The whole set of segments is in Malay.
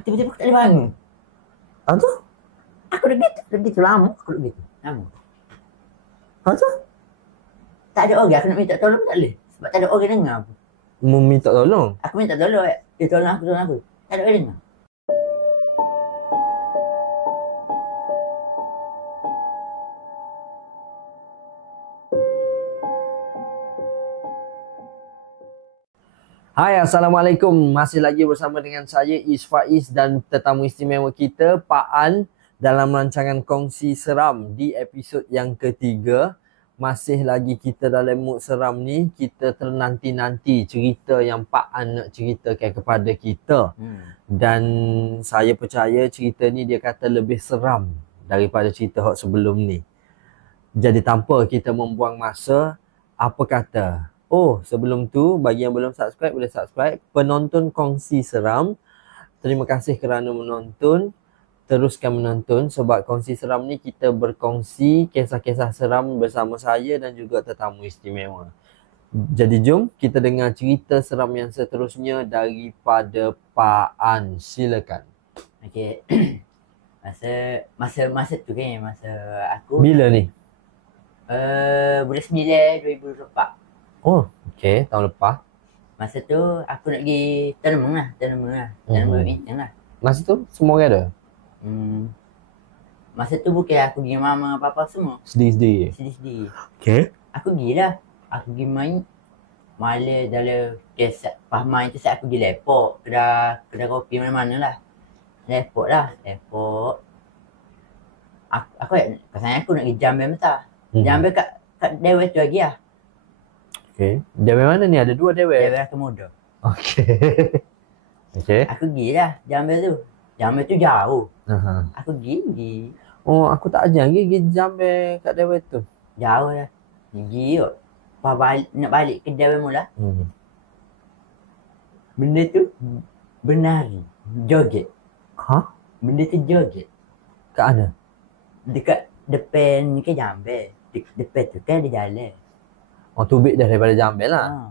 Tiba-tiba aku tak boleh bangun. Apa tu? Aku dah gitu lama. Aku dah gitu. Lama. Apa tu? Tak ada orang. Aku nak minta tolong pun tak boleh. Sebab tak ada orang dengar pun. Meminta tolong? Aku minta tolong. Dia tolong aku. Tak ada orang dengar. Hai, Assalamualaikum. Masih lagi bersama dengan saya Faiz dan tetamu istimewa kita Pak An dalam rancangan Kongsi Seram di episod yang ketiga. Masih lagi kita dalam mood seram ni. Kita ternanti-nanti cerita yang Pak An nak ceritakan kepada kita. Dan saya percaya cerita ni dia kata lebih seram daripada cerita hak sebelum ni. Jadi tanpa kita membuang masa, apa kata? Oh, sebelum tu, bagi yang belum subscribe, boleh subscribe. Penonton Kongsi Seram, terima kasih kerana menonton. Teruskan menonton sebab Kongsi Seram ni kita berkongsi kisah-kisah seram bersama saya dan juga tetamu istimewa. Jadi jom kita dengar cerita seram yang seterusnya daripada Pak An. Silakan. Okey. masa tu kan, masa aku Bila ni? bulan 9 2024. Oh, okey, tahun lepas. Masa tu aku nak pergi tournament lah. Tournament intern lah. Masa tu semua orang ada? Masa tu bukan aku pergi mama papa semua. Sedih-sedih. Sedih-sedih. Okey. Aku pergi lah. Aku pergi main malam dalam kesat. Pas main tu saat aku pergi Lepok. Kedai kopi mana-mana lah. Lepok. Aku pasal aku nak pergi Jambil Mata. Jambil kat Dewa tu lagi lah. Okey. Dewan mana ni? Ada dua dewan? Dewa Kemuda. Okey. Okey. Aku pergi lah Jambil tu. Jambil tu jauh. Aku pergi. Oh, aku tak ajar pergi Jambil kat dewan tu. Jauh lah. Pergi kot. Pas nak balik ke Dewa mula. Benda tu berlari. Joget. Ha? Benda tu joget. Kat mana? Dekat depan ni ke Jambil. Depan tu kan ada jalan. Oh, tubik dah daripada Jambil lah.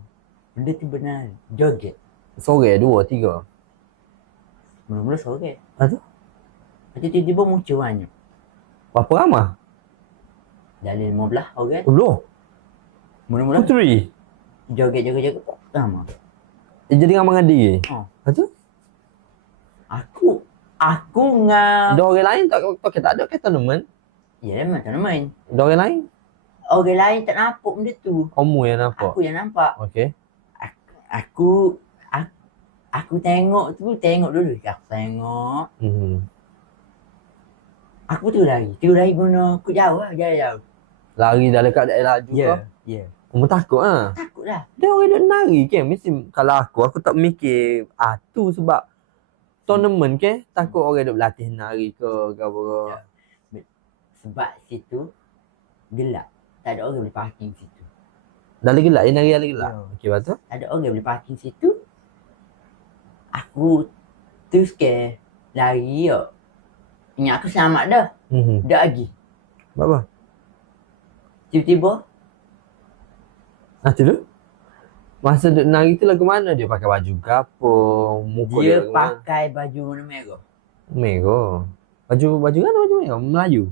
Benda tu benar. Joget. Sore, 2, 3. Mula-mula sore. Lepas tu? Lepas tu tiba-tiba muncul banyak. Berapa ramai? Dari 15 orang. Belum. Mula-mula Puteri. joget. Lama. Dia jadi ramai diri. Lepas tu? Aku dengan... Ada orang lain tak ada ke tournament? Ya memang tak main. Ada orang lain? Orang lain tak nampak benda tu. Kamu yang nampak? Aku yang nampak. Okey. Aku tengok dulu. Aku tengok. Aku tu lari guna aku jauh lah. Jauh. Lari dah dekat daerah laju ke? Ya. Kamu takut lah? Takut lah. Dia orang nak nari kan? Mesti kalau aku tak mikir tu sebab tournament kan? Takut orang duk berlatih nari ke apa. Sebab situ gelap. Tak ada orang boleh parking situ. Dah lagi gelap? Dia nari dah lagi gelap? Ya. Okey, lepas tu? Tak ada orang boleh parking situ. Aku teruskan lari je. Ingat aku selamat dah. Dah lagi. Apa? Tiba-tiba. Tu? Masa duk nari tu lagu mana? Dia pakai baju gapo? Muka Dia lagu pakai baju warna merah. merah. Baju kan baju merah? Melayu?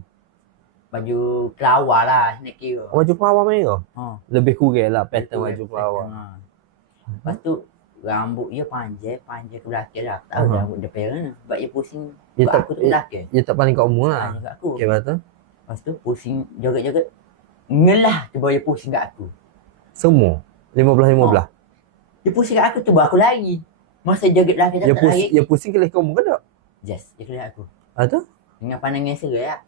Baju kelawar lah nak kira. Baju pelawar merah? Lebih kurang lah pattern baju Betul, pelawar. Lepas tu rambut dia panjang ke belakang lah. Tak tahu rambut dia perah mana. Sebab dia pusing. Dia Sebab tak- aku tu belakang. Dia tak paling kat umur lah. Kat aku. Okey, lepas tu? Lepas tu pusing joget-joget. Ngelah tu baru dia pusing kat aku. Semua? 15-15? Dia pusing kat aku tu baru aku lari. Masa joget belakang tak lari. Dia pusing ke leher kamu ke tak? Yes, dia keluar aku. Lepas tu? Dengan pandangan serai lah.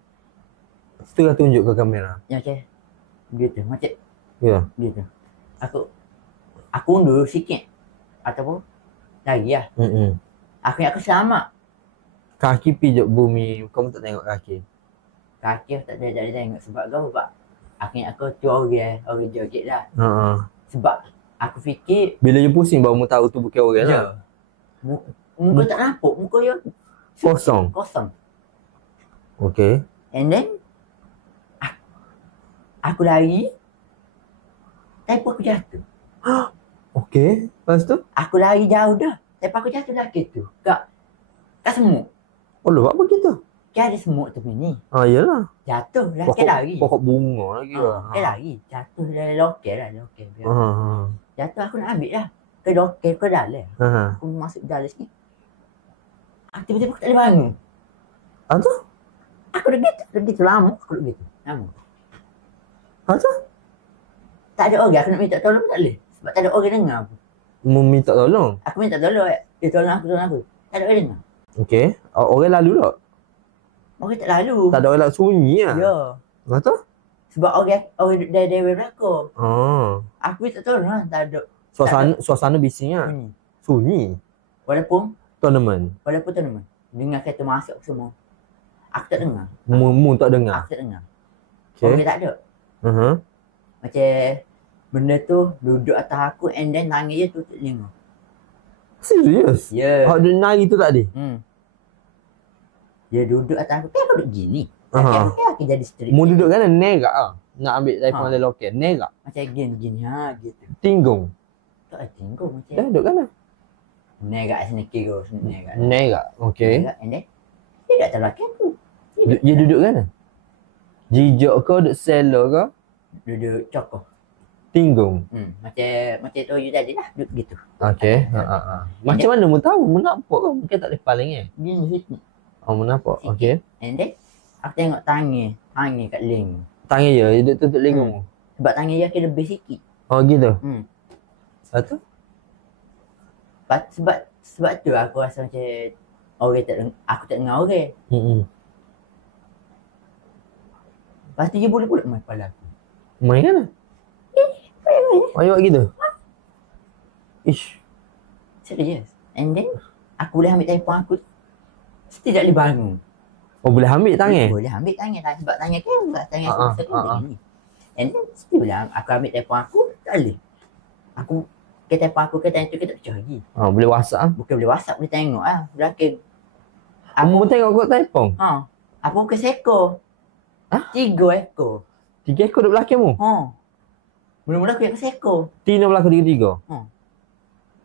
Setengah tunjuk ke kamera. Ya macam gitu. Macam Ya. gitu. Aku undur sikit. Ataupun lari lah. Aku ingat aku selamat. Kaki pijak bumi. Kamu tak tengok kaki? Kaki aku tak ada tengok. Sebab kau sebab aku ingat aku tu orang joget lah. Sebab aku fikir Bila dia pusing baru mu tahu tu bukan orang lah. muka tak nampak. Muka dia Kosong. Okey. And then aku lari. Tapi aku jatuh. Okey. Lepas tu? Aku lari jauh dah. Tapi aku jatuh lagi tu. Kat kat semut. Oh, buat begitu. Kan ada semut tu ni. Iyalah. Jatuh dah Pokok, ke lari. pokok bunga lagi lah. Ke lari. Jatuh dari loket lah. Loket. Ha. Jatuh aku nak ambil lah. Ke loket ke dalam. Ha. Aku masuk dalam sikit. Tiba-tiba aku tak boleh bangun. Apa? Aku dah gitu lama. Aku dah gitu. Lama. Apa? Tak ada orang. Aku nak minta tolong tak boleh. Sebab tak ada orang dengar aku. Meminta tolong. Aku minta tolong. Dia tolong aku. Tak ada orang dengar. Okey. Orang lalu tak? Orang tak lalu. Tak ada orang lalu sunyi lah. Ya. Kata? Sebab orang dari belakang. Aku minta tolong lah. Tak ada. Suasana bising lah. Bunyi. Sunyi. Walaupun Tournament. teman. Dengar kereta masuk semua. Aku tak dengar. Mu tak dengar. Aku tak dengar. Okay. Orang tak ada. Macam benda tu duduk atas aku and then tangan dia tutup telinga. Serius? Ya. Dia nari tu tak ada? Dia duduk atas aku. Kenapa aku duduk gini? Aku jadi strip. Mu duduk kan nerak lah. Nak ambil telefon dari loket. Nerak. Macam gini gitu. Tinggung. Tak ada tinggung macam. Dah duduk kan lah. Nerak sini kira. Nerak. Okay. Nerak and then dia dah atas laki aku. Dia duduk kan lah? Jijak ke? Duduk seller ke? Duduk cokoh. Tinggung. Macam tu you tadi lah. Duduk gitu. Okay. Macam mana mu tahu? Mu nampak ke? Mungkin tak boleh paling Gini sini. mu nampak. Okay. And then aku tengok tangan kat link. Tangan dia duduk tutup lingkung mu. Sebab tangan dia kira lebih sikit. Oh gitu? Satu? Sebab tu aku rasa macam aku tak dengar orang. Lepas tu dia boleh main kepala aku. Main kan lah? Ayok gitu? Ish. Serius. And then aku boleh ambil telefon aku. Still tak boleh bangun. Oh boleh ambil tangan? Boleh ambil tangan lah. Sebab tangan kan tangan aku besar ni. And then still boleh aku ambil telefon aku. Tak boleh. Aku ke telefon aku ke time tu kita pecah lagi. Boleh WhatsApp lah? Bukan boleh WhatsApp, boleh tengok lah. Belakang. Mu tengok kot telefon? Aku ke seekor. 3 ekor. 3 ekor duduk belakang mu? Mula-mula aku yang ke seekor. Tino belakang 3-3?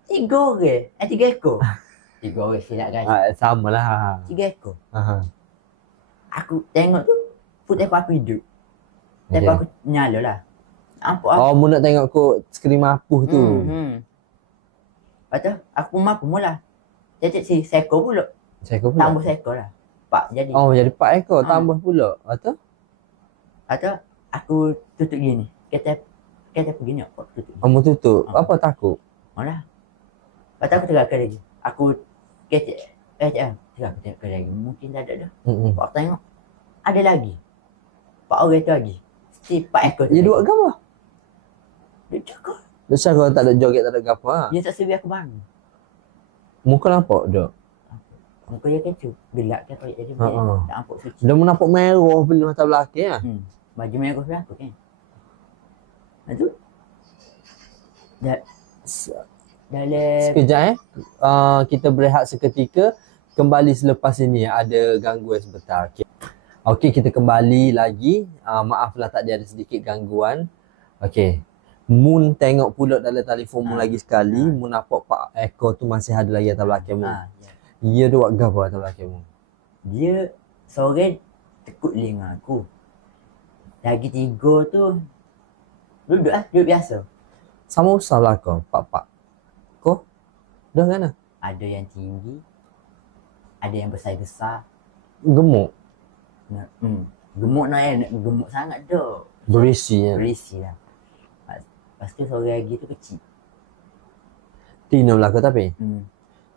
3 orang. 3 ekor. 3 orang silap guys. Sama lah. 3 ekor. Aku tengok tu, put telefon aku hidup. Telefon aku nyala lah. Nampak lah. Mu nak tengok kot skrin mapuh tu. Lepas tu, aku pun mampu mula. Jadi si seekor pula. Seekor pula? Tambah seekor lah. 4 jadi. Jadi 4 ekor tambah pula. Lepas tu? Lepas tu, aku tutup gini. Kata begini aku tutup. Mu tutup? Apa takut? Malah. Lepas tu aku terangkan lagi. Aku terangkan lagi. Mungkin dah ada dah. Aku tengok. Ada lagi. 4 orang tu lagi. Si 4 ekor tu. Dia duduk gambar? Dia cakap. Dia kalau tak ada joget, tak ada gapa lah. Dia tak sebi aku bangun. Muka nampak duduk? Muka dia kecut. Gelap ke apa jadi tak nampak suci. Dia nampak merah penuh atas belakang lah. Baju merah sudah aku kan. Lepas tu. Dalam sekejap kita berehat seketika. Kembali selepas ini ada gangguan sebentar. Okey, kita kembali lagi. Maaflah tadi ada sedikit gangguan. Okey. Mun tengok pula dalam telefon mu lagi sekali. Mu nampak Pak Eko tu masih ada lagi atas belakang mu. Dia buat apa atas belakang mu? Dia sore tekuk telinga aku. Lagi 3 tu duduk biasa. Sama usah belakang, Pak. Kau? Dah kan? Ada yang tinggi. Ada yang besar-besar. Gemuk? Gemuk nak gemuk sangat dah. Berisi ya? Berisi lah. Lepas tu sore lagi tu kecil. Tino belakang tapi?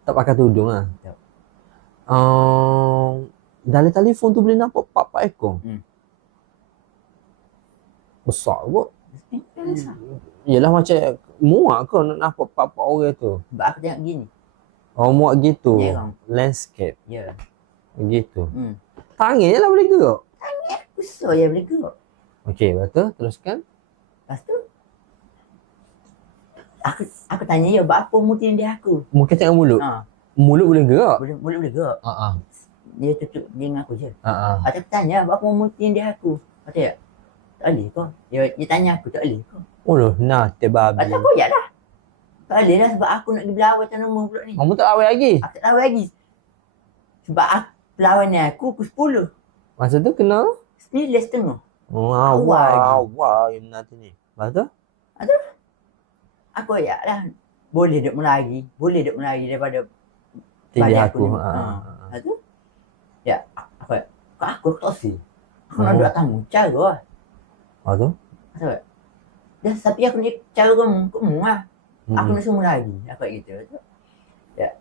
Tak pakai tudung lah? Tak. Dalam telefon tu boleh nampak Pak Eko? Besar kot. Yelah macam muak kau nak nampak Pak orang tu? Sebab aku tengok gini. Muak gitu? Yeah. Landscape? Ya. Gitu? Tangan je lah boleh gerak? Tangan aku so yang boleh gerak. Okey, betul. Teruskan. Lepas tu aku tanya dia apa mutin dia aku. Mungkin tengok mulut. Mulut boleh gerak? Boleh gerak. Dia tutup telinga aku je. Aku tanya apa mutin dia aku. Kata dia, tak boleh kau. Dia tanya aku tak boleh kau. Oh loh, nah terbabi. Kata aku ya lah. Tak boleh lah sebab aku nak pergi belawai tanah rumah pula ni. Kamu tak lawai lagi? Aku tak lawai lagi. Sebab lawan aku pukul 10. Masa tu kena? 9:30. Oh, Awal awal yang menanti ni. Lepas tu? Aku ayat lah. Boleh duk melari daripada Tindih badan aku. ni. Lepas tu, ya, aku tak si. Aku nak duduk tamu, cara lah. Lepas tu? Sebab, dah, tapi aku ni cara kamu lah. Aku nak semua lagi. Aku kata gitu. Lepas tu, ya,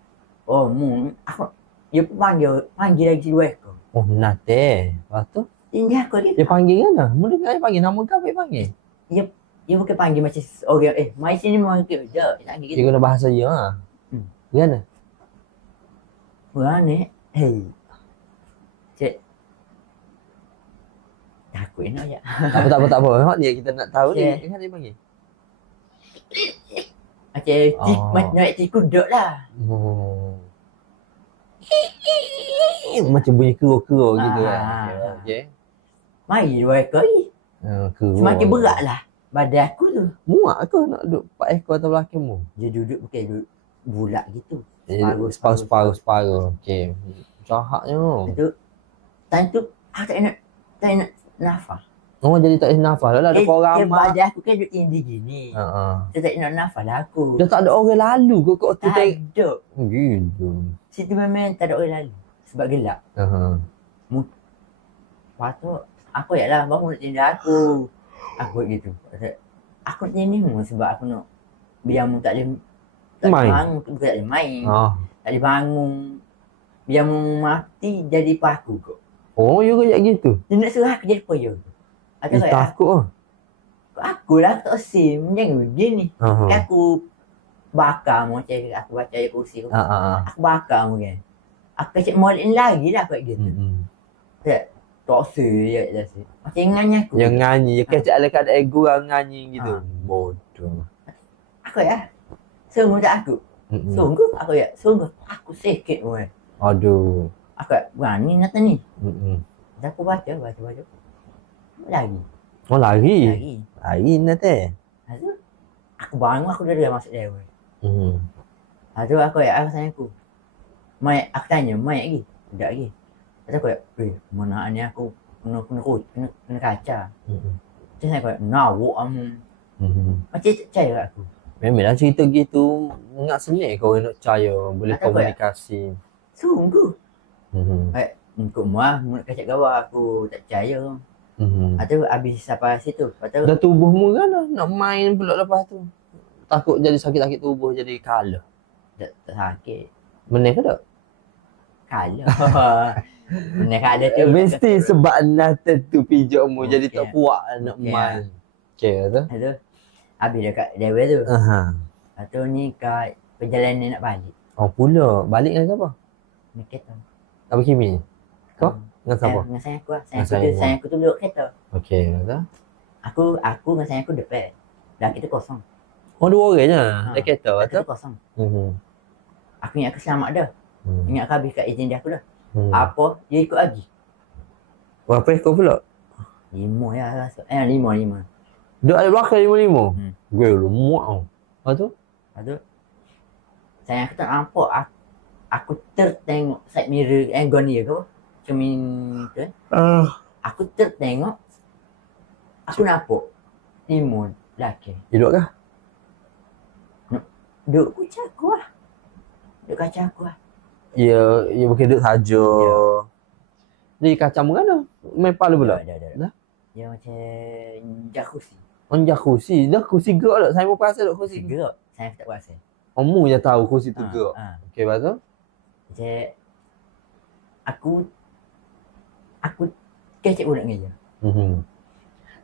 aku, dia panggil lagi 2 ekor. Oh, menanti. Lepas tu? Tindih aku gitu. Dia panggil kan lah? Mula kan dia panggil nama kau dia panggil? Dia bukan panggil macam orang, mai sini mau ke. Dia tak gitu. Dia guna bahasa dia lah. Kan? Orang ni, cik. Takut nak je. Tak apa. Hak dia kita nak tahu ni. Okay. Kan dia panggil? Macam nak tikus duduk lah. Oh. Macam bunyi kero-kero gitu kan. Okey. Mari 2 ekor lagi. Kero. Semakin berat lah badan aku tu. Muak ke nak duduk 4 ekor atas belakang mu? Dia duduk bukan duduk bulat gitu. Separuh. Okey. Jahatnya. Itu time tu aku tak nak nafas. Oh, jadi tak boleh nafas lah. Ada orang ramai. Badan aku kan duduk tinggi gini. Saya tak nak nafas lah aku. Dah tak ada orang lalu ke kat tu Tak ada. Gitu. Situ memang tak ada orang lalu. Sebab gelap. Lepas tu, aku lah bangun nak tindak aku. Aku buat gitu. Aku nak tindak mu sebab aku nak biar mu tak boleh bangun. Bukan tak boleh main. Tak boleh bangun. Biar mu mati jadi paku kok. Oh, you kayak gitu? Dia nak suruh aku jadi poyo. Takut lah. Aku lah tak sim. Jangan begini. Aku bakar mu macam aku baca je kursi tu. Aku bakar mu kan. Aku kecik molin lagi lah aku gitu. Tak sih ya sih. Macam nganyi aku. Yang nganyi. Dia kecik ala kat ego orang nganyi gitu. Bodoh. Aku ya. Sungguh tak aku. Sungguh aku ya. Sungguh aku sikit pun. Aduh. Aku berani nak ni. Dah aku baca. Lagi. Oh, lari nanti. Lepas aku bangun aku dah masuk dia. Lepas tu aku sayang aku. Mai aku tanya, mai lagi. Tak lagi. Lepas aku mana ni aku kena kaca. Terus aku nawak kamu. Macam percaya kat aku. Memanglah cerita gitu. Ingat senang kau nak percaya. Boleh komunikasi. Sungguh. Untuk muah, nak kaca gawah aku tak percaya. Lepas tu habis sampai situ. Lepas tu dah tubuhmu kan nak main pula lepas tu. Takut jadi sakit-sakit tubuh jadi kalah. tak sakit. Benar ke tak? Kalah. Benar kalah tu. Mesti sebab Nata tu pijak mu jadi tak puak nak main. Okey tu. Aduh. Habis dekat level tu. Lepas tu ni kat perjalanan nak balik. Oh pula. Balik dengan siapa? Naik kereta. Apa Kimi? Kau? Dengan siapa? Dengan sayang aku lah. Sayang aku tu duduk kereta. Okey, betul. Aku dengan sayang aku depan. Dah kita kosong. Oh, 2 orang je. Naik kereta, betul? Kita kosong. Aku ingat aku selamat dah. Ingat aku habis kat ejen dia aku dah. Apa? Dia ikut lagi. Berapa ekor pula? 5 ya rasa. 5. Duduk ada belakang 5-5? Gue lu muak tau. Lepas tu? Sayang aku tak nampak. Aku tertengok side mirror Angonia ke apa? Cermin tu Aku tertengok. Aku nampak 5 lelaki. Dia duduk kah? Duduk kaca aku lah. Duduk kaca aku lah. Ya bukan duduk saja. Jadi kacang mana? Main pala pula? Dah. Dia macam jacuzzi. On jacuzzi. Dah kursi gerak tak? Saya mau perasan duduk kursi gerak. Saya tak perasan. Kamu je tahu kursi tu gerak. Okey, lepas tu? Macam aku kecek pun nak dengar.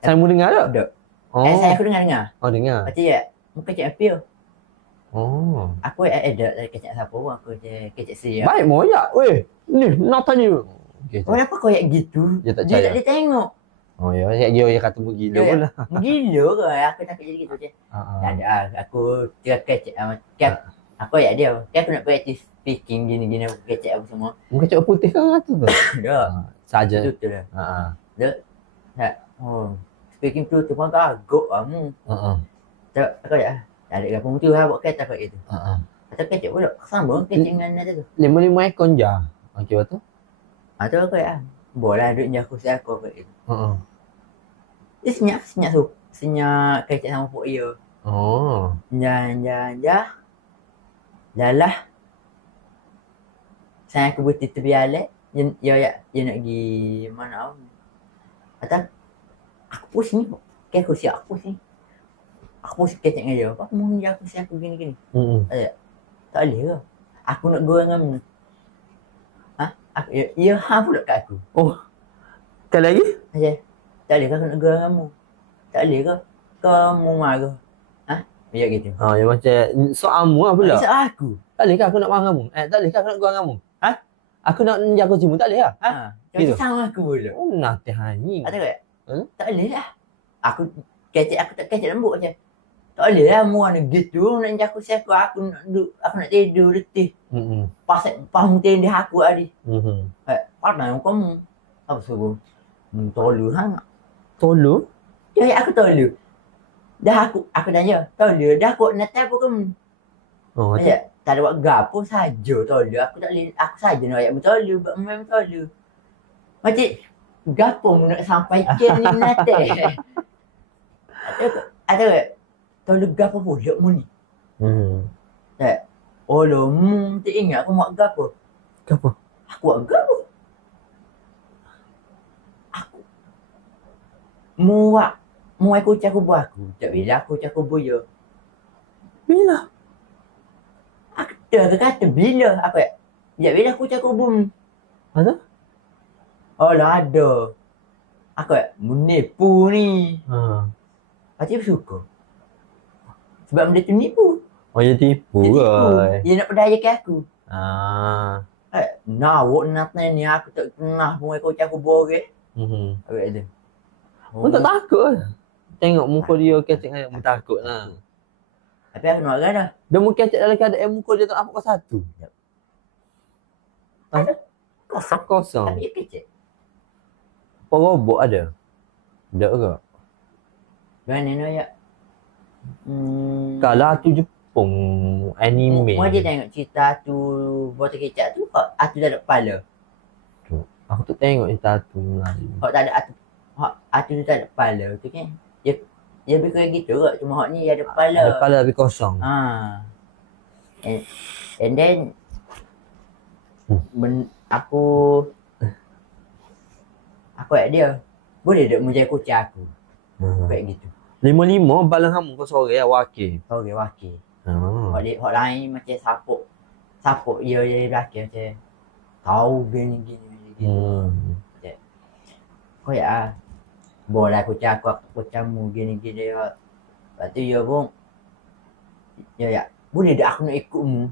Saya mau dengar tak? Tak. Saya aku dengar. Oh, dengar. Macam ya, muka kecek appeal. Oh. Aku ada kecek siapa pun aku kecek siap. Baik moyak. Weh, ni nak tanya. Okay, kenapa kau yang gitu? Dia tak dia tengok. Oh ya, dia kata gila pula. Gila ke? Aku takut jadi gitu je. Ada aku kecek aku ya dia. Aku nak practice speaking gini aku kecek aku semua. Muka kecek putih kan tu tu. Dah. Saja. Betul dah. Dah. Oh. Speaking tu pun kagok kamu. Tak aku ya. Ada apa tu lah buat kereta kat itu. Atau kecek pula sama kecek dengan ada tu. 5 ekor je. Okey, betul. Tu aku boleh duduk je aku siap aku kat itu. Dia senyap kecek sama pok dia. Oh. Jalah. Saya aku berhenti tepi alek. Dia nak pergi mana aku. Kata, aku pusing ni. Kayak aku siap aku pusing. Aku pusing kecek dengan dia. Apa mau ni aku siap aku gini-gini. Tak boleh ke? Aku nak goreng dengan mu. Ia pula kat aku. Oh. Sekali lagi? Tak boleh ke aku nak goreng dengan mu? Tak boleh ke? Kamu marah. Dia gitu. Yang macam soal mu lah pula. Soal aku. Tak boleh ke aku nak marah kamu? Tak boleh ke aku nak goreng kamu? Aku nak jaga cimu, tak boleh lah? Gitu. Sama aku pula. Oh, nanti hanya. Ada tak? Tak boleh lah. Aku tak kecek lembut je. Tak boleh lah mu ada gitu. Nak jaga siapa aku nak duduk. Aku nak tidur letih. Pasal tendih aku tadi. Padahal kamu. Apa suruh? Tolu sangat. Tolu? Ya, aku tolu. Dah aku tanya, tolu. Dah aku nak tahu kamu. Oh, tak ada buat gapo saja tolu. Aku tak boleh, aku saja nak ayat tolu. Memang tolu. Macam gapo nak sampaikan ni nanti. Ada tolu gapo pula mu ni. Tak. Oh lo, mu tak ingat aku buat gapo. Gapo? Aku buat gapo. Mu aku cakap buat aku. Tak bila aku cakap boya. Bila? Aku kata bila aku bila aku cakap bum. Ada? Oh lah ada. Aku menipu ni. Pasti suka. Sebab dia tu nipu. Oh, dia tipu ke? Dia nak percaya ke aku. Nawak nak ni aku tak pernah pun aku cakap boreh. Aku ada. Mu tak takut lah. Tengok muka dia kecek dengan mu takut lah. Tapi aku nak dah. Dia mu kecek dalam keadaan muka dia tak nampak satu. Kosong. Tapi dia kecek. Apa robot ada? Tak ke? Mana nak ya? Kalau tu Jepun anime. Mu dia tengok cerita tu botol kecap tu atu dah ada kepala. Aku tak tengok cerita tu Melayu. Hak tak ada atu tu tak ada kepala tu kan. Dia lebih kurang gitu kot. Cuma hak ni ada kepala. Ada kepala tapi kosong. And then aku kat dia. Boleh tak menjadi kucing aku? Kayak gitu. 5-5 balang kamu kau sore lah wakil. Sore wakil. Hak lain macam sapuk dia belakang macam tahu gini. Kau ya boleh kucing aku camu gini. Lepas tu ya pun. Ya. Boleh tak aku nak ikutmu?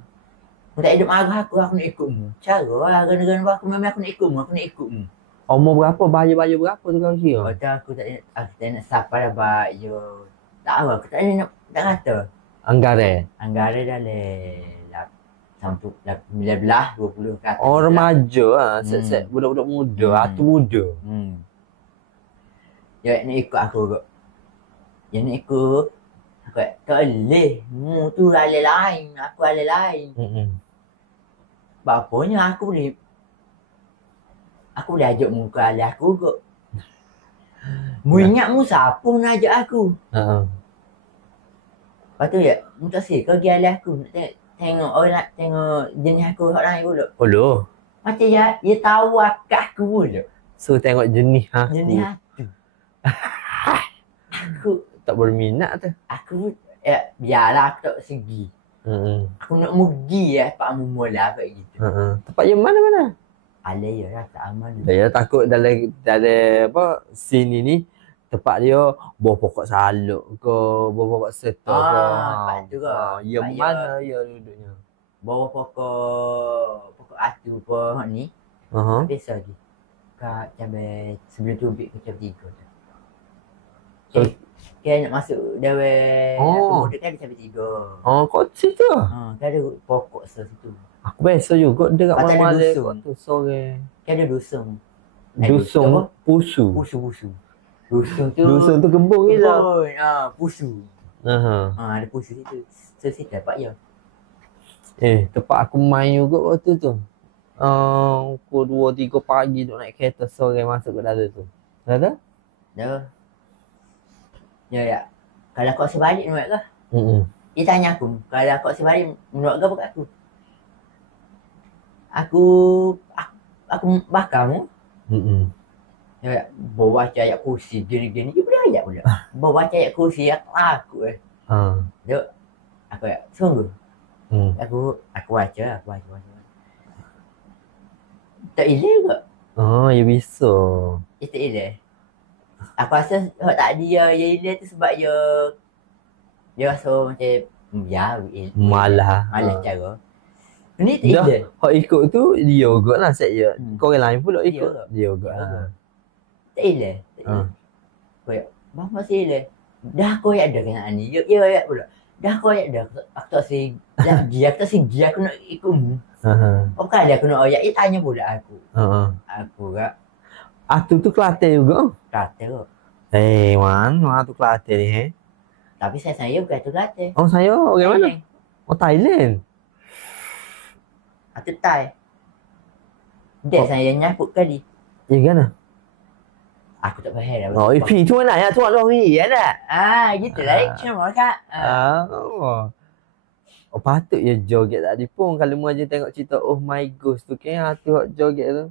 Kau tak hidup marah aku nak ikutmu. Cara lah gana-gana aku memang aku nak ikutmu. Umur berapa? Bahaya berapa tu kau kira? Aku tak nak siapa dah bahaya. Tak tahu aku tak nak kata. Anggara dah sampai 19-20 kata. Oh remaja lah. Set budak-budak muda. Atu muda. Dia nak ikut aku kot. Dia nak ikut. Aku tak boleh. Mu tu alih lain. Aku alih lain. Bapaknya aku boleh ajak mu ke alih aku kot. Mu ingat mu siapa nak ajak aku? Lepas tu mu tak suka pergi alih aku. Tengok orang, tengok jenis aku orang lain pula. Oh Macam dia tahu akak aku pula. So tengok jenis aku. Jenis aku. Aku tak berminat tu. Aku biarlah aku tak segi. Aku nak mugi Pak Mumula kayak gitu. Tempat yang mana? Alay lah tak aman. Dia takut dalam apa scene ni tempat dia bawah pokok saluk ke, bawah pokok setok ke. Tempat tu ke. Yang mana dia duduknya? Bawah pokok atu apa ni. Biasa lagi. Kat cabai sebelum tu ambil ke cabai 3 tu. Kan nak masuk dawe aku dekat ada cabai 3. Kat situ. Kan ada pokok situ. Aku biasa juga dekat mana-mana tu sore. Kan ada dusung. Dusung pusu. Dusung tu kembung je lah. Pusu. Ada pusu situ. Situ dapat je. Tempat aku main juga waktu tu. Pukul 2-3 pagi duk naik kereta sore masuk ke dalam tu. Ada? Dah. Ya. Kalau kau sebalik menurut kau? Dia tanya aku, kalau kau sebalik menurut kau apa aku? Aku bakar mu. Ya, bawa ayat kursi gini-gini. Dia boleh ayat pula. Bawa ayat kursi aku Dia, aku sungguh. Aku baca. Tak ilai ke? Ya bisa. Dia tak ilai. Aku rasa kalau tak dia ilai tu sebab dia rasa macam Malah cara. Ni tak ilai. Hak ikut tu dia juga lah saya. Kau orang lain pula ikut. Dia juga lah. Tak ilai. Koyak, bang masih ilai. Dah kau ada kenaan ni. Ya ayat pula. Dah kau ada. Aku tak segi. Aku nak ikut mu. Apa kali aku nak ayat? Dia tanya pula aku. Aku kak. Atu tu Kelantan juga. Kelantan kok. Mana tu Kelantan ni Tapi saya bukan tu Kelantan. Oh saya orang mana? Oh Thailand. Aku Thai. Dia saya nyaput kali. Ya kan? Aku tak faham dah. Oh, IP tu mana ya? Tu orang ya tak? Gitulah. Cuma kak. Oh patut ya joget tadi pun kalau mu aja tengok cerita Oh My Ghost tu kan tu joget tu.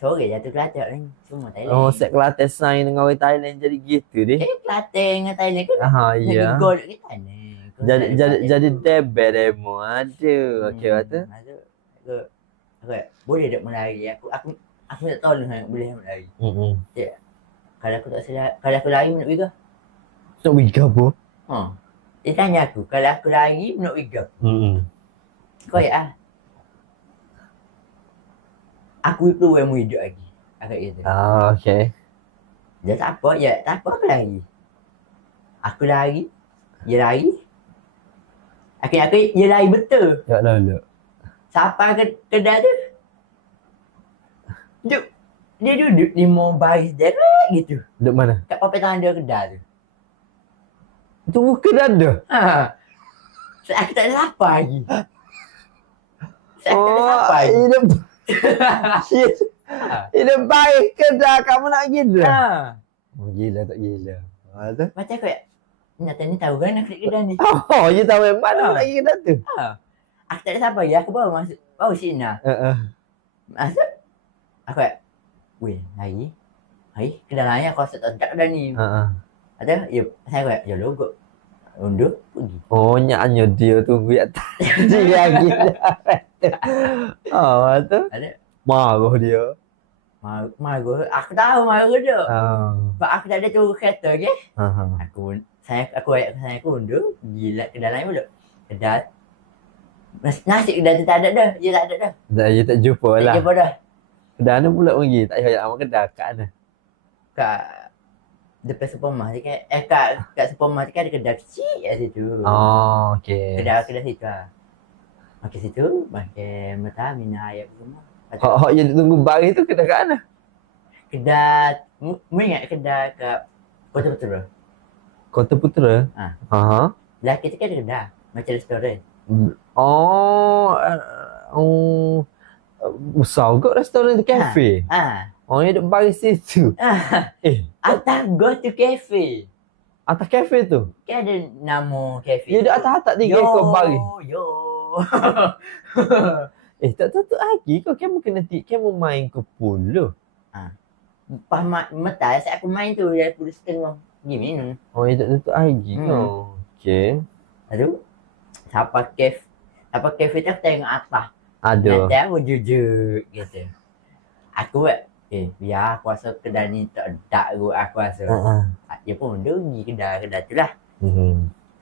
Sorry jatuh Kelantan ni. Semua Thailand. Oh, set Kelantan sign dengan orang Thailand jadi gitu deh. Kelantan dengan Thailand kan. Ya. Nak gol kita ni. Jadi debel demo ada. Okey kata. Aku boleh tak melari. Aku tak tahu lah boleh melari. Ya. Kalau aku tak sedar, kalau aku lari nak wiga. Nak wiga apa? Dia tanya aku, kalau aku lari nak wiga. Kau ya. Aku perlu yang hidup lagi. Aku kata. Okey. Dia tak apa aku lari. Aku lari. Dia lari. Aku dia lari betul. Tak lalu. Sampai ke kedai tu. Dia duduk 5 baris direct gitu. Duduk mana? Kat papan tanda kedai tu. Itu bukan dada. Aku tak ada lapar lagi. Aku tak ada lapar lagi. Hidup baik ke dah kamu nak gila? Oh gila tak gila. Macam aku nyata ni tahu kan aku kedai ni. Oh, you tahu yang mana nak kedai tu? Aku tak ada siapa lagi. Aku baru sini. Masuk. Aku weh, lagi. Kedai lain aku rasa tak kedai ni. Ada, saya logo. Undur, pergi. Oh, nyaknya dia tunggu atas. Dia gila. Tu. Ada. Marah dia. Marah. Aku tahu marah dia. Sebab aku tak ada turun kereta, okey? Aku undur, gila kedai lain pula. Kedai. Nasi kedai tu tak ada dah. Dia tak ada dah. Dia tak jumpa lah. Tak jumpa dah. Kedai mana pula pergi? Tak payah nama kedai kat mana? Kat depan supermarket kan. Kat supermarket kan ada kedai kecil kat situ. Oh, okey. Kedai situ lah. Makan situ, makan mentah, minum air semua. Hak yang tunggu baris tu kedai kat mana? Kedai, mu ingat kedai kat Kota Putera? Kota Putera? Belakang tu kan ada kedai, macam restoran. Besar kot restoran tu, kafe. Oh, yang duduk baris situ. Atas Go To Cafe. Atas kafe tu? Kan ada nama kafe. Dia duduk atas 3 ekor baris. Tak tutup lagi kau. Kamu main ke puluh. Pas metal saat aku main tu dah 10:30. Pergi minum. Oh, tak tutup lagi kau. Okey. Aduh. Siapa kafe tu aku tengok atas. Aduh. Nanti aku jujur gitu. Aku biar aku rasa kedai ni tak aku rasa. Dia pun pergi kedai tu lah.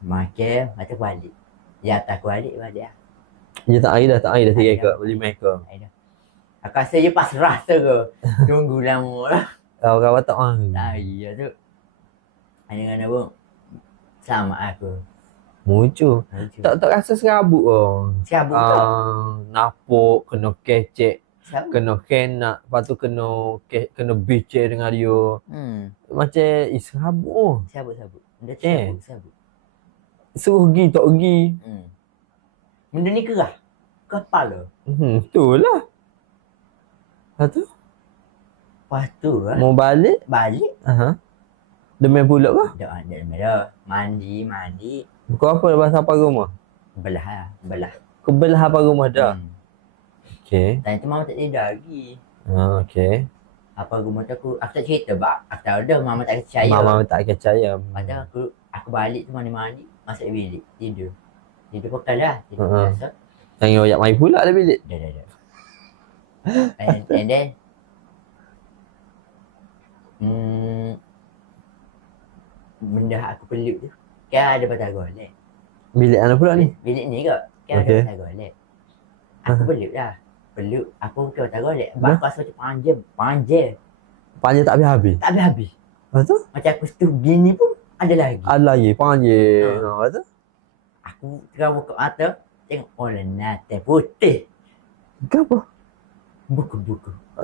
Makan, macam balik. Ya tak aku balik lah. Dia tak air dah 3 ekor, 5 ekor. Aku rasa dia pasrah tu ke. Tunggu lama lah. Kau tak ya tu. Hanya pun sama aku. Muncul. Tak rasa serabut Serabut tu? Napuk, kena kecek. Kena kenak, lepas tu kena bicek dengan dia. Macam serabut Serabut. Dia serabut. Suruh pergi tak pergi. Benda ni kerah. kepala. Itulah. Lepas tu? Lepas tu lah. Mau balik? Balik. Demi pulak ke? Dah. Mandi. Kau apa lepas apa rumah? Belah. Kau belah apa rumah dah? Okay. Tanya tu mama tak tidur lagi. Okay. Apa rumah tu aku tak cerita bak. Aku tahu dah mama tak percaya. Mama tak percaya. Lepas tu aku balik tu mandi, masuk bilik, tidur. Tidur pekal lah, tidur biasa. Jangan royak mai pula dah bilik. Dah. And then benda aku peluk tu kan ada patah golek. Bilik mana pula ni? Bilik ni ke? Kan ada patah golek. Aku peluk lah. Aku ke patah golek. Aku rasa macam panjang. Panjang tak habis-habis? Tak habis-habis. Lepas tu? Macam aku setup gini pun ada lagi. Ada lagi, panjang. Lepas tu? Aku tengah buka mata, tengok orang nate putih. Kenapa? Buku.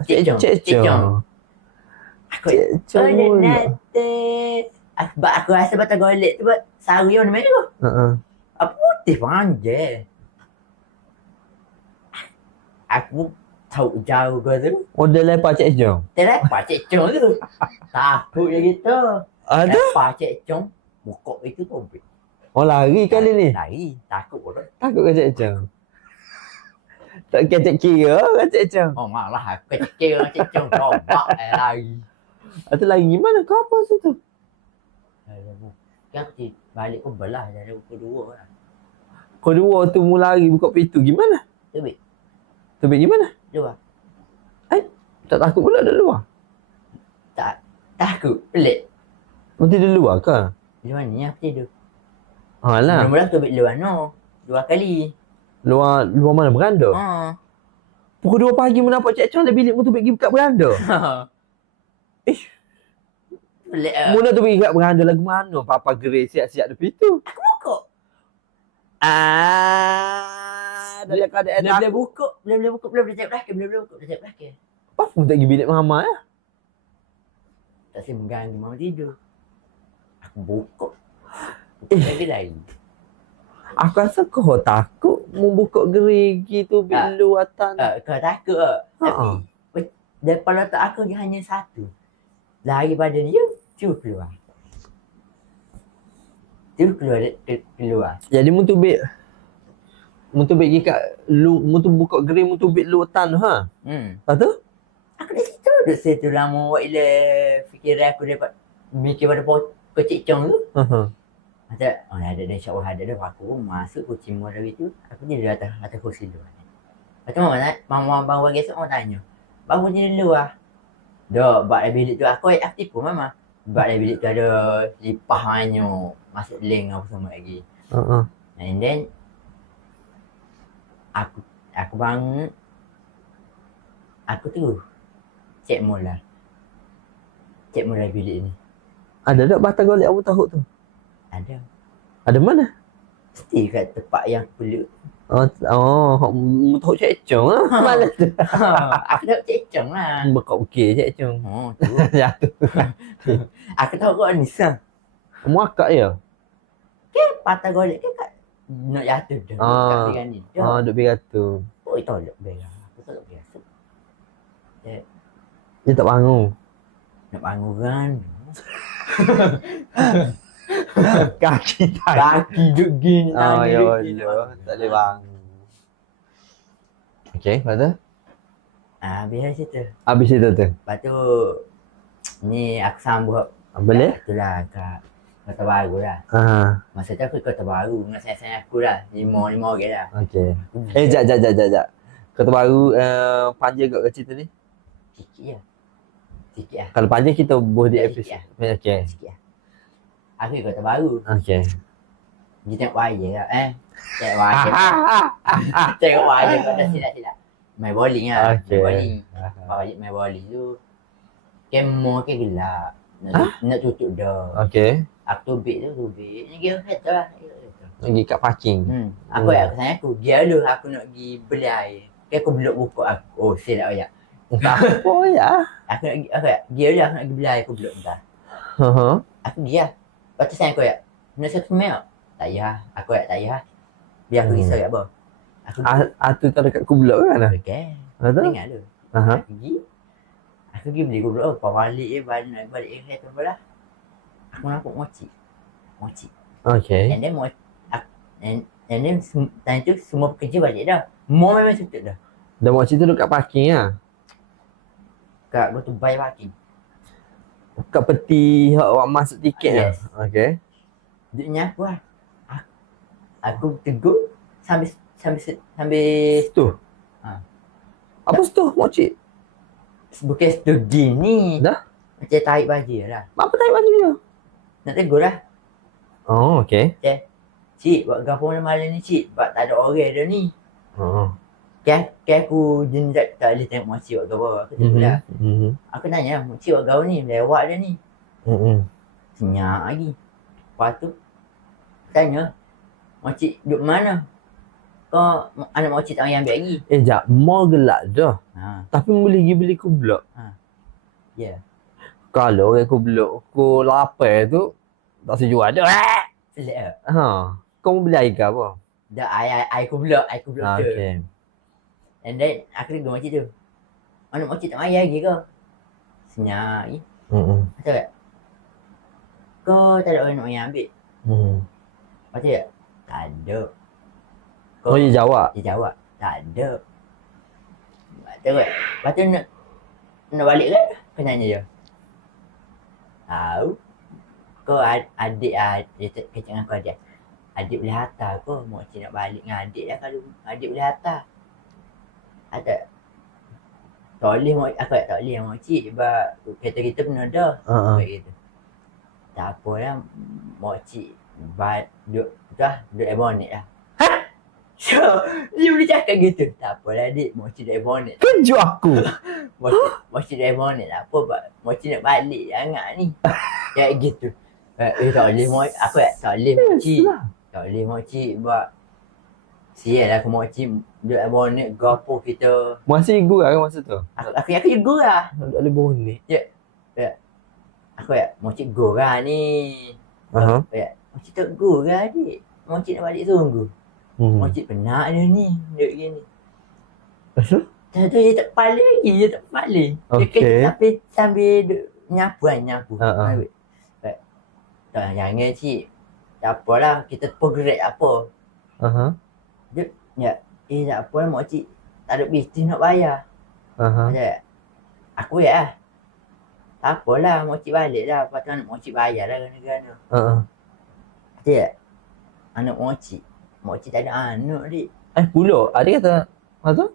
Cik Jom. Aku orang nate. Aku rasa patah golek tu buat sari warna merah. Apa putih panjang. Aku tahu jauh ke tu. Oh, dia lepas Cik Jom? Dia lepas Cik Chong tu. Takut je gitu. Ada? Lepas Cik Chong, bukuk itu komplit. Oh, lari kali ni? Lari. Takut pun. Takut ke Cik Jom? Tak kecek kira ke Cik Jom? Oh, malah aku kira Cik Chong. Tombak lari. Lepas tu lari gimana? Kau apa situ? Kan aku balik pun belah dari pukul 2 lah. Kau dua tu mu lari buka pintu gimana? Tebik. Tebik gimana? Luar. Tak takut pula dah luar? Tak. Takut. Pelik. Kau tidur luar ke? Luar ni aku tidur. Alah. Mula-mula tebik luar no. 2 kali. Luar mana? Beranda? Pukul 2 pagi mu nampak Cik Chong ada bilik mu tu pergi kat beranda? Pelik lah. Mu nak tu pergi kat beranda lagu mana? Papa gerai siap-siap depan tu. Aku buka. Dia kata ada Boleh buka. Boleh buka. Boleh cek belakang. apa pun tak pergi bilik mama ya? Tak saya mengganggu mama tidur. Aku buka. Lagi. Aku rasa kau takut membuka gerigi tu bilu atas. Kau takut ke? Tapi daripada letak aku hanya satu. Lari pada dia, cuba keluar. Keluar. Jadi mu tu pergi kat lu, mu tu buka geri mu tu bit lu tan ha. Lepas tu? Aku di situ duduk situ lama buat ile fikiran aku dapat mikir pada Cik Chong tu. Macam ada insya-Allah ada dah aku masuk kucing mula itu. Aku jadi atas kursi luar. Macam mama bang bagi esok orang tanya. Baru je luar. Dah bak bilik tu aku tipu mama. Bak bilik tu ada lipah hanya masuk link apa semua lagi. And then aku bangun. Aku tu cek mula bilik ni. Ada tak batang golek kamu tahu tu? Ada. Ada mana? Mesti kat tempat yang peluk. Mu tahu Cik Chong lah. Malas tu. Aku tahu Cik Chong lah. Bekau okey Cik Chong. Tu. Jatuh. Aku tahu kau Nisa. Kamu akak ya? Patah golek ke kat nak jatuh dah. Kat bigan ni. Duk beratur. Oh, tolak biar. Aku tolak biasa. Dia tak bangun. Nak bangun kan. Kaki tak. Kaki duduk gini. Ya Allah. Tak boleh bangun. Okey, lepas tu? Biar situ. Habis itu tu? Lepas tu, ni aku sambut. Boleh? Itulah kat Kota Baru lah. Masa tu aku Kota Baru dengan sayang-sayang aku lah. 5 orang lah. Okey. Jap. Kota Baru panjang kat cerita ni? Sikit lah. Kalau panjang kita boleh di episod. Okey. Sikit lah. Aku di Kota Baru. Okey. Dia tengok wayar lah. Tengok wayar kat silap-silap. Main bowling lah. Okey. Main bowling tu. Kemo ke gelap. Nak tutup dah. Okey. Aku tubik. Ni kira kereta lah. Pergi kat parking. Aku sayang aku. Dia dulu aku nak pergi beli air. Aku belum buka aku. Oh, silap ayak. Apa ya? Aku dia dulu aku nak pergi beli air. Aku belum entah. Aku pergi lah. Lepas tu sayang aku nak saya smell. Tak payah. Aku tak payah. Biar aku risau apa. Atu tak dekat kublok kan? Okay. Betul? Ingat tu. Aha. Aku pergi beli gulok. Lepas balik balik kereta pula. Aku nampak mochi. Okay. And then and then time tu semua pekerja balik dah. Mall memang tutup dah. Dan mochi tu dekat parking lah. Kat go to buy parking. Kat peti awak masuk tiket lah. Yes. Okay. Duduknya aku lah. Aku tegur sambil Setuh. Ha. Apa setuh mochi? bukan gini. Dah? Macam tarik baju lah. Apa tarik baju dia? Nak tegur lah. Oh, okay. Cik, buat gapo malam ni cik? Sebab tak ada orang dah ni. Oh. Kan aku jenjak tak boleh tengok makcik buat gapo. Aku tegur lah. Aku tanya, makcik buat gapo ni? Lewat dah ni. Senyap lagi. Lepas tu, tanya, makcik duduk mana? Kau anak makcik tak payah ambil lagi. Jap, mall gelap dah. Tapi boleh pergi beli kublok. Ya. Kalau orang kublok, pukul 8 tu, tak sejual dah. Selek lah. Kau mau beli air ke apa? Dah air kublok tu. Okay. And then, aku tegur makcik tu. Anak makcik tak payah lagi ke? Senyap lagi. Kata tak? Kau tak ada orang nak payah ambil? Lepas tu tak ada. Oh, dia jawab? Dia jawab, tak ada. Lepas tu nak balik ke? Kau tanya je. Tahu. Kau adik dia kecil dengan kau adik. Adik boleh hantar kau. Makcik nak balik dengan adik dah kalau adik boleh hantar. Ada. Tak boleh aku tak boleh makcik sebab kereta kita penuh dah. Gitu. Tak apalah makcik duduk bonnet lah. So, dia boleh cakap gitu. Tak apalah adik, makcik duduk bonnet. Kejut aku. Makcik duduk bonnet lah. Apa makcik nak balik sangat ni. Kayak gitu. Tak boleh aku tak boleh makcik. Tak boleh makcik sebab sial lah aku makcik duduk bonnet gapo kita. Masih gurau kan masa tu? Aku juga lah. Tak boleh bonnet. Ya. Aku makcik gurau ni. Makcik tak gurau adik. Makcik nak balik sungguh. Makcik penat dia ni. Duduk gini. Tak tahu dia tak paling lagi. Dia tak paling. Dia sambil nyapu. Tak, jangan cik. Tak apalah. Kita progress apa. Dia, tak apalah makcik. Tak ada bisnes nak bayar. Aku lah. Tak apalah. Makcik balik lah. Lepas tu anak makcik bayar lah gana-gana. Dia, anak makcik. Makcik tak ada anak dik. Pulak? Adik kata, apa tu?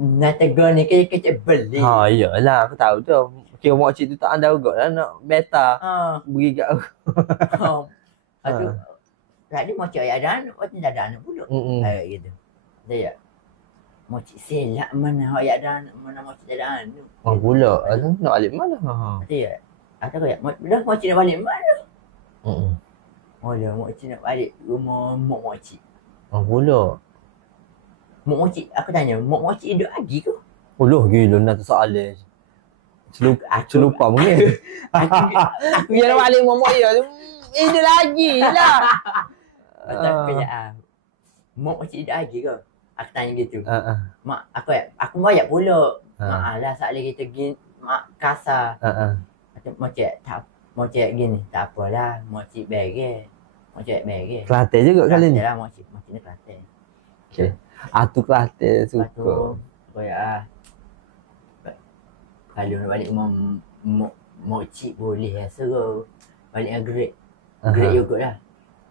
Nak tegur ni kecil-kecil beli. Iyalah aku tahu tu. Kira makcik tu tak andal juga lah nak beta. Beri kat aku. Lepas tu, tadi makcik ada anak, makcik tak ada anak pula. Kayak gitu. Dia makcik selak mana awak ada anak, mana makcik tak ada anak. Pulak? Nak balik mana? Dia, kata kaya, dah makcik nak balik mana? Makcik nak balik rumah mak makcik. Pulak? Mak makcik, aku tanya, mak makcik hidup lagi ke? Gila nak tu soalan. Celupa mungkin. Aku biar balik mak mak dia. Hidup lagi lah. Betul kejap mak makcik hidup lagi ke? Aku tanya gitu. Mak, aku banyak pula. Mak lah saat lagi kita gini, mak kasar. Makcik gini, tak apalah. Makcik bege. Kelantan juga kali ni? Kelantan lah makcik ni Kelantan. Okay. Tu Kelantan suka. Kalau nak balik rumah makcik boleh rasa ke. Balik dengan Greg. Greg juga lah.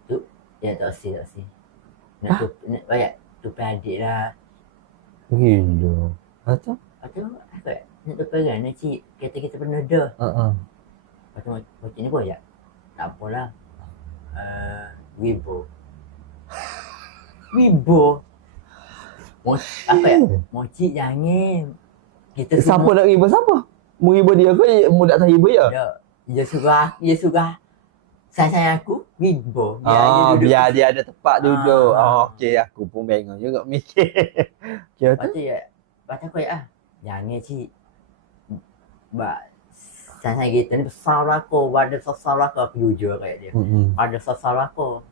Tu, ya tak si. Nak banyak tupai adik lah. Gila. Lepas tu, nak tupai kan cik. Kereta kita pernah dah. Lepas tu makcik ni pun tak apalah. Wibo. Makcik jangan. Kita siapa nak riba siapa? Mu riba dia ke mu tak tahu riba dia? Dia suka sayang aku wibo. Biar dia ada tempat duduk. Okey, aku pun bengong juga mikir. Lepas tu aku jangan cik. Sayang kita ni besar aku. Ada sasar aku jujur kayak dia. Ada sasar aku.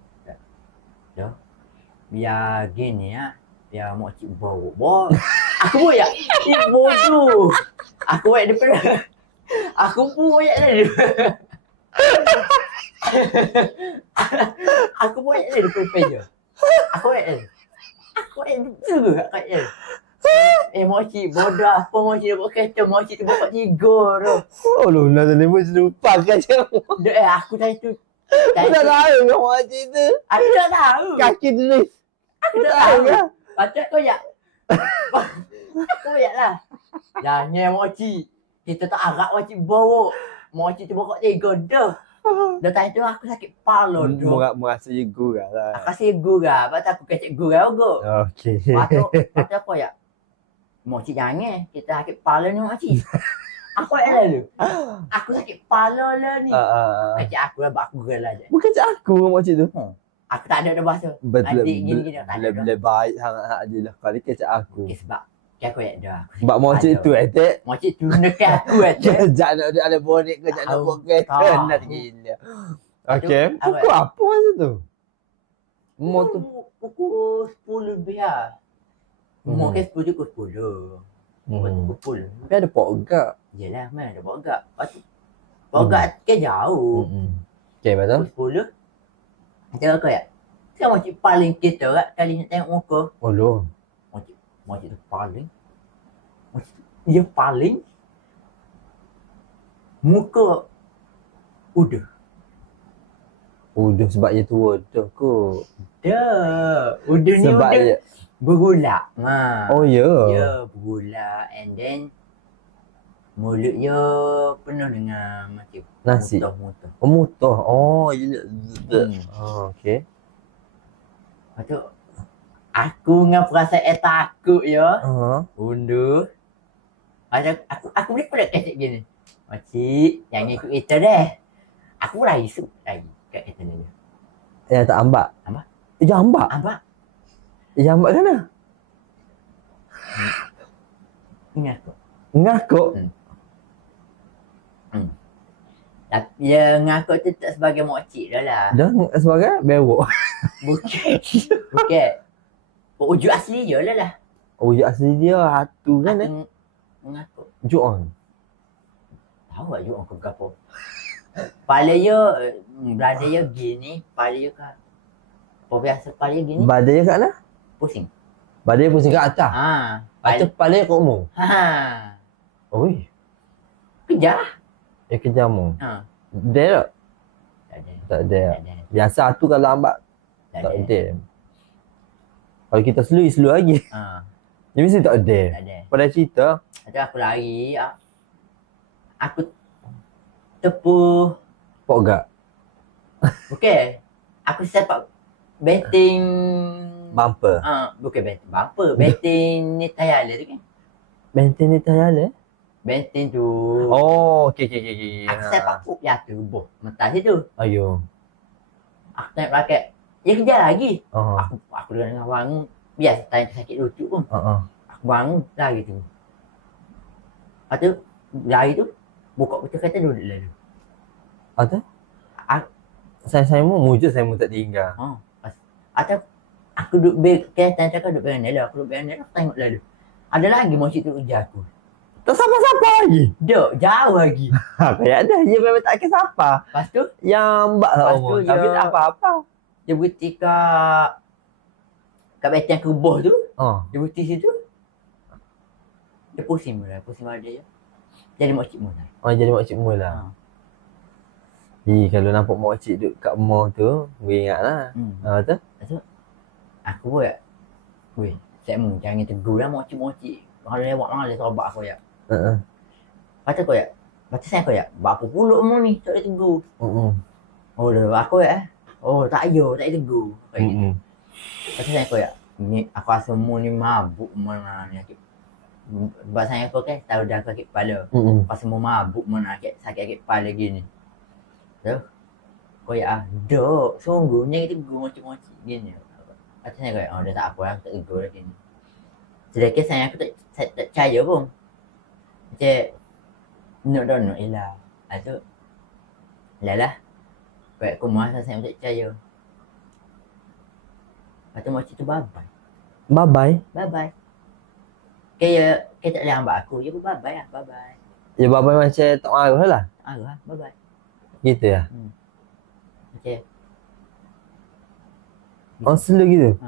biar gini ya. Biar makcik bawa. Aku pun ya. Ibu tu. Aku buat daripada. Aku pun buat dia. Aku buat dia daripada peja. Aku buat dia. Aku buat dia kat dia. Makcik bodoh apa makcik dia buat kereta. Makcik tu bawa 3 tu. Oh lu nak telefon lupa kan je. Aku tadi tu. Aku tak tahu kan makcik tu. Aku tak tahu. Kaki tulis. Aku tak tahu kan. Patut kau ya. Aku ya lah. Jangan makcik. Kita tak harap makcik bawa. Makcik tu bawa 3 dah. Dah tadi tu aku sakit kepala tu. Merasa gurau lah. Aku rasa gurau. Lepas tu aku kecek gurau juga. Okey. Patut aku ya. Makcik jangan. Kita sakit kepala ni makcik. Aku ya lalu. Aku sakit kepala lah ni. Kecek aku lah. Aku gelar je. Bukan cak aku dengan makcik tu. Aku tak ada bahasa. Adik gini-gini. Bila baik sangat dia lah. Kali kecak aku. Okay, sebab aku ya dah. Sebab makcik tu etek. Makcik tu dekat aku Jangan nak ada bonek ke, jangan nak buat kereta. Nak gila. Okey. Pukul apa masa tu? Umur tu? Pukul 10 lebih lah. Umur ke 10 je pukul 10. Pukul 10. Tapi ada pok gak. Yelah, mana ada pok gak. Pok gak ke jauh. Okey, betul? Pukul 10. Tengok kau ya. Sekarang makcik paling kita kat kali nak tengok muka. Oh loh. Makcik tu paling. Makcik tu dia paling. Muka udah. Udah sebab dia tua dah kot. Dah. Udah ni Sebab udah dia bergulak. Oh ya. Ya, bergulak. And then mulut dia penuh dengan macam nasi. Mutah. Oh mutah. Oh ya. Oh okey. Lepas tu aku dengan perasaan takut ya. Undur. Aku boleh pula kata gini. Makcik, jangan ikut kereta deh. Aku lagi lagi kat kereta ni. Tak ambak. Ambak? Jangan ambak. Ambak? Ambak kan? Ngakuk. Ngakuk? Ya ngakuk tu tak sebagai makcik dah lah. Dah sebagai bewok. Bukan. Bukan. Wujud asli je lah. Wujud asli dia hatu kan Ngakuk. Juon. Tahu tak Juon ke apa? Kepala dia, berada dia gini, kepala dia kan. Apa biasa kepala dia gini? Badan dia kat mana? Pusing. Badan dia pusing kat atas? Atau kepala dia kat umur? Oi. Kejar. Kejar mu? Dia tak? Tak ada. Biasa tu kalau lambat tak ada. Kalau kita slow lagi. Dia mesti tak ada. Tak ada. Pada cerita. Lepas aku lari. Aku tepuh. Pok gak? Bukan. Aku sepak betting. Bumper? Bukan betting bumper. Betting ni Tayala tu kan? Betting ni Tayala? Betting tu. Oh, okey. Aku sepak puk ya tu. Mentah situ. Ayo. Aku naik raket. Dia kejar lagi. Aku dengan bangun. Biasa tanya sakit lutut pun. Aku bangun lari tu. Lepas tu, lari tu, buka putih kereta duduk lalu. Atau? Saya mujur saya tak tinggal. Atau aku duduk kereta cakap duduk belakang lalu. Aku duduk belakang lalu, aku tengok lalu. Ada lagi makcik tu ujar aku. Tak siapa-siapa lagi? Duk, jauh lagi. Kayak ada, dia memang tak ke siapa. Lepas tu? Yang mbak lah umur, tapi tak apa-apa. Dia berhenti kat beti yang kebah tu. Dia berhenti situ. Dia pusing mula dia. Jadi makcik mula. Jadi makcik mula. Kalau nampak makcik duduk kat mall tu, beringat lah. Betul? Betul. Aku buat. Weh, saya jangan tegur lah makcik-makcik. Kalau lewat mana dia sobat aku ya. Lepas tu aku ya. Lepas tu saya aku ya. Berapa puluh umur ni tak boleh tegur. Oh dah aku ya. Oh tak ada tegur. Kayak gitu. Lepas tu saya aku ya. Ni aku rasa umur ni mabuk mana ni. Sebab saya aku kan tahu dah sakit kepala. Pas semua mabuk mana sakit kepala gini. Tu. Kau ya dok, sungguhnya tegur macam-macam gini. Lepas tu saya aku ya. Oh dah tak apa lah, tak tegur lagi ni. Sedangkan saya aku tak percaya pun. Macam no ilah. Lepas tu Yalah. Baik aku masa saya tak percaya. Lepas tu makcik tu bye-bye. Bye-bye. Bye-bye. Kaya tak boleh hambak aku. Ya, bye-bye lah. Bye-bye. Ya bye-bye macam tak marah lah. Lah. Bye-bye. Gitu ya. Macam. Oh, slow gitu.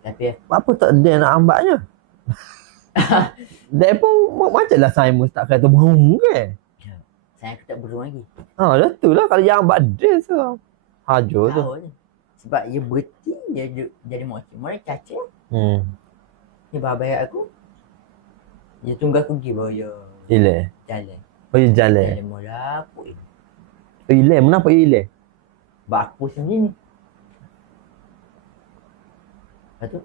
Tapi apa tak dia nak hambaknya? Dia pun macam lah Simon tak kata bohong ke? saya aku tak berung lagi. Dah tu lah kalau yang hambak dia tu. Hajo tu. Tahu je. Sebab dia berhenti dia jadi makcik. Mereka cacat. Dia bye-bye aku. Dia tunggu aku pergi baru dia jalan. Oh, dia jalan. Jalan mula apa ini? Ile, kenapa ile? Sebab aku sendiri ni. Lepas tu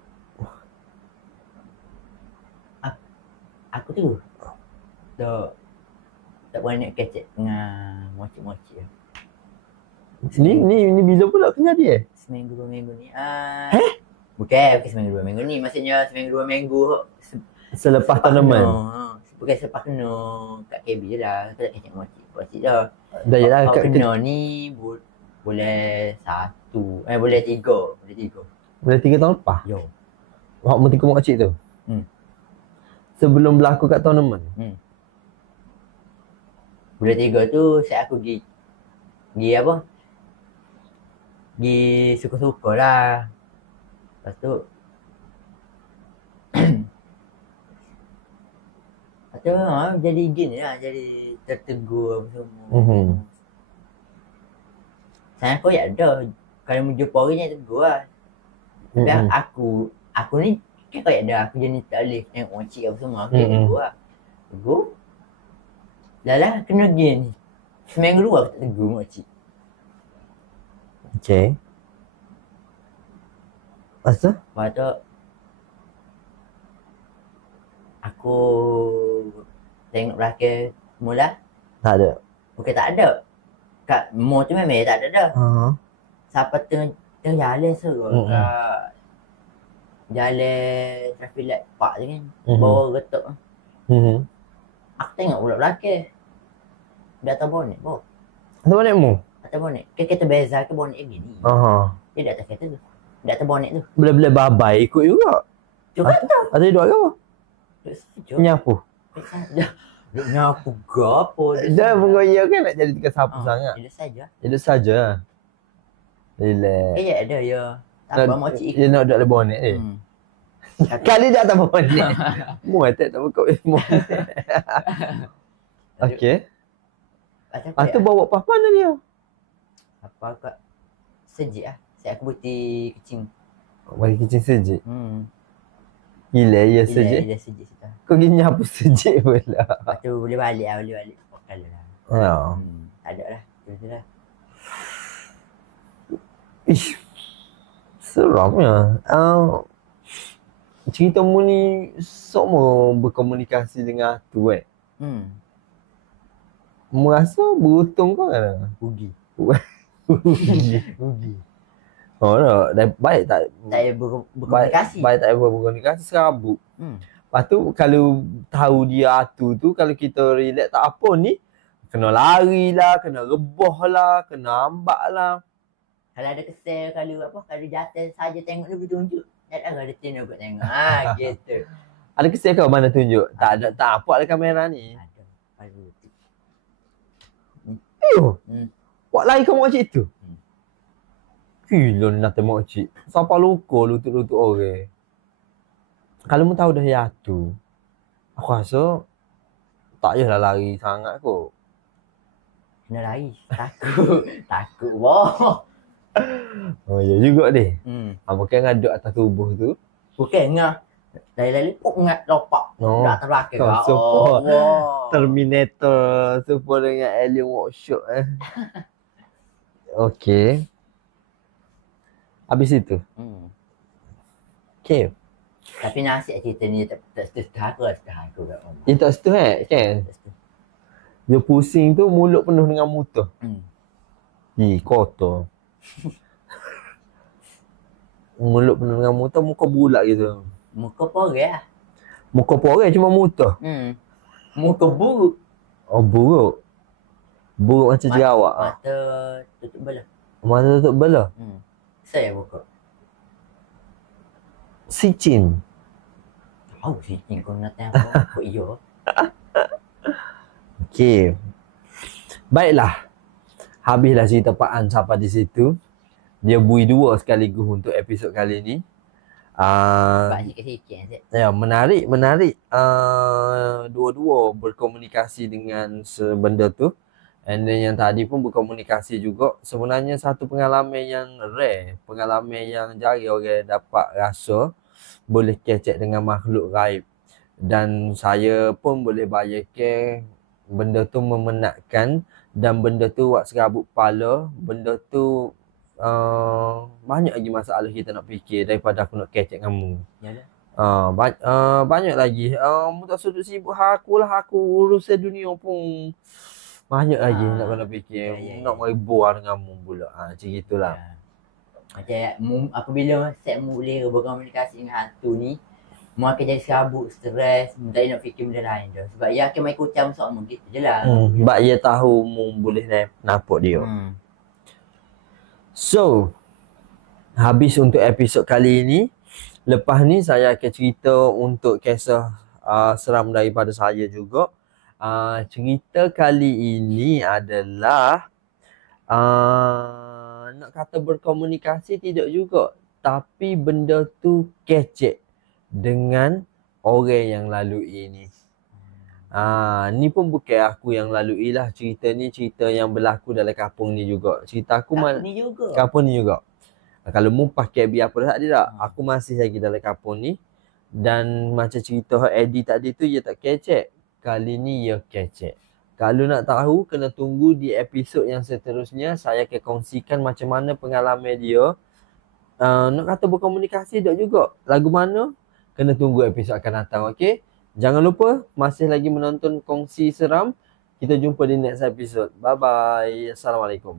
aku tu tak boleh nak kecek dengan makcik-makcik. Ni bila pula kena dia? Seminggu 2 minggu ni. Bukan seminggu 2 minggu ni. Maksudnya seminggu 2 minggu Selepas tournament. Bukan selepas kena kat KB je lah. Aku tak kecek makcik dah. Dah jelah Kalau kena ni boleh 1. Boleh 3. Boleh 3 tahun lepas. Yo. Awak mesti ke makcik tu. Sebelum berlaku kat tournament. Bulan 3 tu aku pergi apa? Pergi suka-suka lah. Lepas tu jadi gini lah, jadi tertegur apa semua. Saya kau ya ada kalau mau jumpa orang yang tegur lah. Tapi aku ni kan kau ya ada aku jenis tak boleh tengok makcik apa semua. Aku tegur lah. Tegur. Lah kena gini. Seminggu 2 aku tak tegur makcik. Okay. Lepas tu aku tengok belakang mula. Tak ada. Bukan tak ada. Kat mall tu memang tak ada dah. Siapa tengah jalan serut kat jalan traffic light park tu kan. Bawa getuk. Aku tengok pula belakang. Dia atas bonet bawa. Atas bonet mu? Atas bonet. Kereta beza ke bonet gini. Dia di atas kereta tu. Di atas bonet tu. Boleh bye-bye ikut juga. Cuma tak. Ada duduk ke apa? Nyapu. Duk nyapu gapo. Dia mengoyak kan nak jadi tiga sapu sangat. Itu saja. Relax. Ada ya. Tak apa makcik. Dia nak duduk dalam bonet ni. Kali dia atas bonet. Muat tak buka bonet. Okey. Lepas tu bawa apa mana dia? Apa kat sejik lah. Saya aku putih kecing. Bagi kecing sejik? Gila ya sejik? Gila sejik situ. Kau gini nyapu sejik pula. Lepas tu boleh balik lah. Kalau lah. Tak ada lah. Betul lah. Ish. Seramnya. Cerita mu ni semua berkomunikasi dengan tu Merasa beruntung kau kan? Rugi. Oh tak, baik tak? Tak payah berkomunikasi. Baik tak payah berkomunikasi, serabut. Lepas tu kalau tahu dia tu kalau kita relax tak apa ni, kena lari lah, kena rebah lah, kena ambak lah. Kalau ada kesel, kalau jatuh saja tengok dia bertunjuk. Tak ada tengok kot tengok. Gitu. Ada kesel kau mana tunjuk? Tak ada, tak apa lah kamera ni. Ada. Buat lari kau makcik tu? Gila nak tengok makcik. Sampai luka lutut-lutut orang. Kalau mu tahu dah ya tu, aku rasa tak payahlah lari sangat kot. Kena lari. Takut boh. Oh ya juga deh. Bukan ngaduk atas tubuh tu. Bukan ngah. Lari-lari ngat lopak. Dah terbakar. Terminator super dengan alien workshop Okey. Habis itu. Okey. Tapi nasib cerita ni tak setah aku kat rumah. Dia tak setuh kan? Dia pusing tu mulut penuh dengan muta. Kotor. Mulut penuh dengan muta, muka bulat gitu. Muka porek lah. Muka porek cuma muta. Muka buruk. Oh buruk. Buruk macam jerawat. Mata tutup belah. Mata tutup belah. Saya buka. Sicin. Sicin kau nak tanya apa? Iya. Okey. Baiklah. Habislah cerita Pak An sampai di situ. Dia bui dua sekaligus untuk episod kali ni. Sebab sikit-sikit. Ya, menarik. Dua-dua berkomunikasi dengan sebenda tu. And then yang tadi pun berkomunikasi juga. Sebenarnya satu pengalaman yang rare. Pengalaman yang jarang orang dapat rasa. Boleh kecek dengan makhluk gaib. Dan saya pun boleh bayangkan benda tu memenatkan. Dan benda tu buat serabut kepala. Benda tu banyak lagi masalah kita nak fikir daripada aku nak kecek kamu. Banyak lagi. Mu tak sudut sibuk aku lah. Aku urusan dunia pun banyak lagi nak kena fikir. Nak mari buar dengan mu pula. Macam itulah. Macam apabila set mu boleh berkomunikasi dengan hantu ni, mu akan jadi serabut, stres, mu tak nak fikir benda lain dah. Sebab ia akan main kucam soal mu gitu je lah. Sebab ia tahu mu boleh nampak dia. So, habis untuk episod kali ini. Lepas ni saya akan cerita untuk kisah seram daripada saya juga. Cerita kali ini adalah nak kata berkomunikasi tidak juga. Tapi benda tu kecek dengan orang yang lalui ini. Ni pun bukan aku yang lalui lah. Cerita ni cerita yang berlaku dalam kampung ni juga. Cerita aku kampung ni juga. Kalau mu pakai biar apa tak tak. Aku masih lagi dalam kampung ni. Dan macam cerita Eddie tadi tu, dia tak kecek. Kali ni dia kecek. Kalau nak tahu, kena tunggu di episod yang seterusnya. Saya akan kongsikan macam mana pengalaman dia. Nak kata berkomunikasi tak juga. Lagu mana? Kena tunggu episod akan datang, okey? Jangan lupa masih lagi menonton Kongsi Seram. Kita jumpa di next episode. Bye bye. Assalamualaikum.